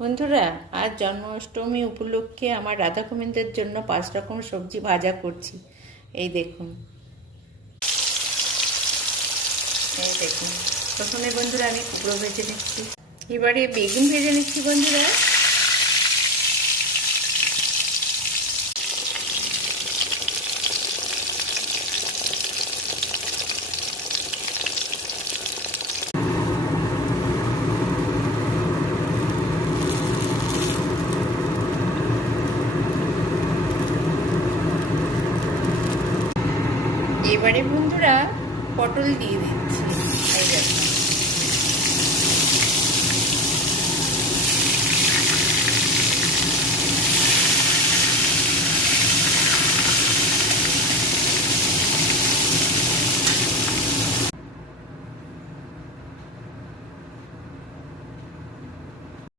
বন্ধুরা, আজ জন্মাষ্টমী উপলক্ষে আমার রাধা গোবিন্দের জন্য 5 রকম সবজি ভাজা করছি। এই দেখুন, প্রথমে বন্ধুরা আমি কুমড়ো ভেজে নিচ্ছি। এবারে বেগুন ভেজে নিচ্ছি বন্ধুরা। এবারে বন্ধুরা পটল দিয়ে দিচ্ছি। এই দেখুন,